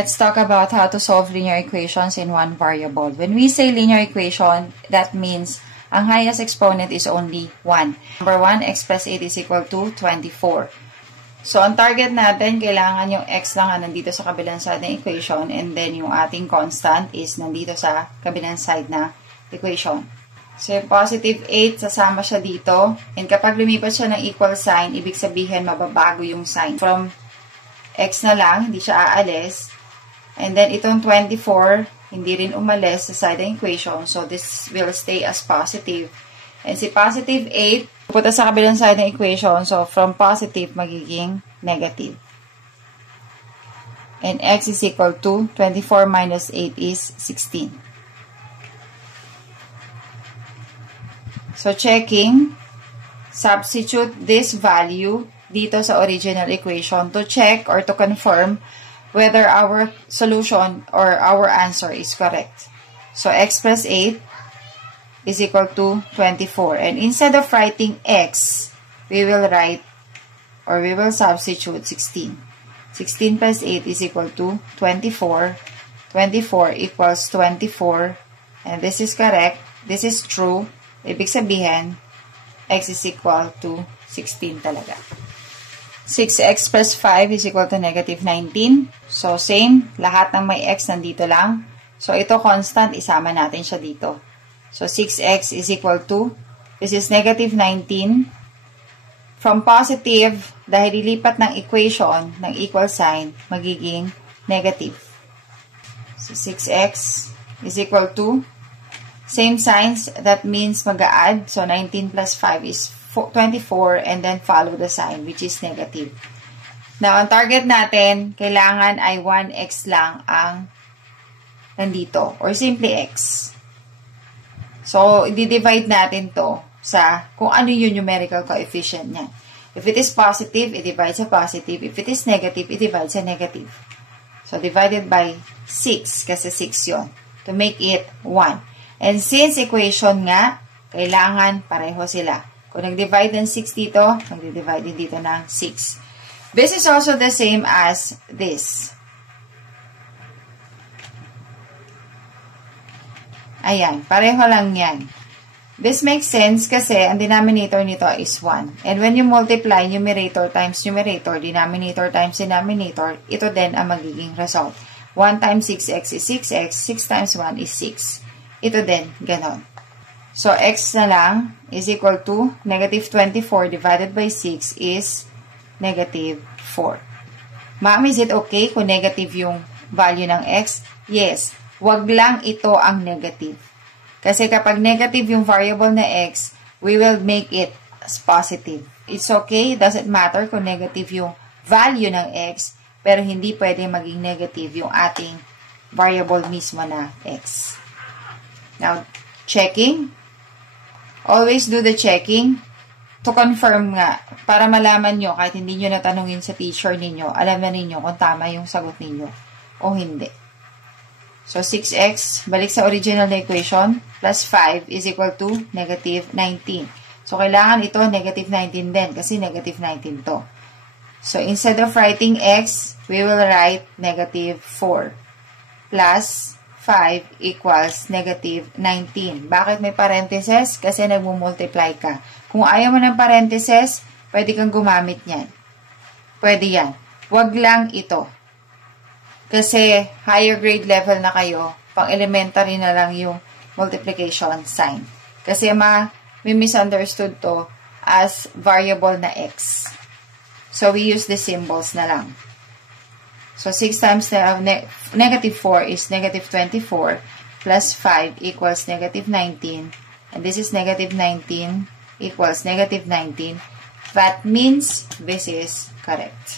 Let's talk about how to solve linear equations in one variable. When we say linear equation, that means ang highest exponent is only 1. Number 1, x plus 8 is equal to 24. So, ang target natin, kailangan yung x lang nandito sa kabilang side ng equation, and then yung ating constant is nandito sa kabilang side na equation. So, yung positive 8, sasama siya dito, and kapag lumipat siya ng equal sign, ibig sabihin mababago yung sign. From x na lang, hindi siya aalis. And then, itong 24, hindi rin umalis sa side ng equation. So, this will stay as positive. And si positive 8, pupunta sa kabilang side ng equation. So, from positive, magiging negative. And x is equal to 24 minus 8 is 16. So, checking, substitute this value dito sa original equation to check or to confirm whether our solution or our answer is correct. So, x plus 8 is equal to 24. And instead of writing x, we will write or we will substitute 16. 16 plus 8 is equal to 24. 24 equals 24. And this is correct. This is true. Ibig sabihin, x is equal to 16 talaga. 6x plus 5 is equal to negative 19. So, same. Lahat ng may x nandito lang. So, ito constant. Isama natin siya dito. So, 6x is equal to, this is negative 19. From positive, dahil lilipat ng equation ng equal sign, magiging negative. So, 6x is equal to, same signs, that means mag-a-add. So, 19 plus 5 is 24 and then follow the sign which is negative. Now, ang target natin, kailangan ay 1x lang ang nandito or simply x. So, i-divide natin to sa kung ano yung numerical coefficient niya. If it is positive, i-divide sa positive. If it is negative, i-divide sa negative. So, divided by 6 kasi 6 yon to make it 1. And since equation nga, kailangan pareho sila. Kung nag-divide ng 6 dito, mag-divide din dito ng 6. This is also the same as this. Ayan, pareho lang yan. This makes sense kasi ang denominator nito is 1. And when you multiply numerator times numerator, denominator times denominator, ito din ang magiging result. 1 times 6x is 6x, 6 times 1 is 6. Ito din, ganon. So, x na lang is equal to negative 24 divided by 6 is negative 4. Ma'am, is it okay kung negative yung value ng x? Yes. Wag lang ito ang negative. Kasi kapag negative yung variable na x, we will make it as positive. It's okay. It doesn't matter kung negative yung value ng x, pero hindi pwede maging negative yung ating variable mismo na x. Now, checking. Always do the checking to confirm nga, para malaman nyo, kahit hindi nyo natanungin sa teacher ninyo, alam na ninyo kung tama yung sagot ninyo o hindi. So, 6x, balik sa original na equation, plus 5 is equal to negative 19. So, kailangan ito negative 19 din, kasi negative 19 to. So, instead of writing x, we will write negative 4 plus 5 equals negative 19. Bakit may parentheses? Kasi nagmumultiply ka. Kung ayaw mo ng parentheses, pwede kang gumamit niyan. Pwede yan. Wag lang ito. Kasi higher grade level na kayo, pang elementary na lang yung multiplication sign. Kasi may misunderstood to as variable na x. So, we use the symbols na lang. So, 6 times negative 4 is negative 24 plus 5 equals negative 19. And this is negative 19 equals negative 19. That means this is correct.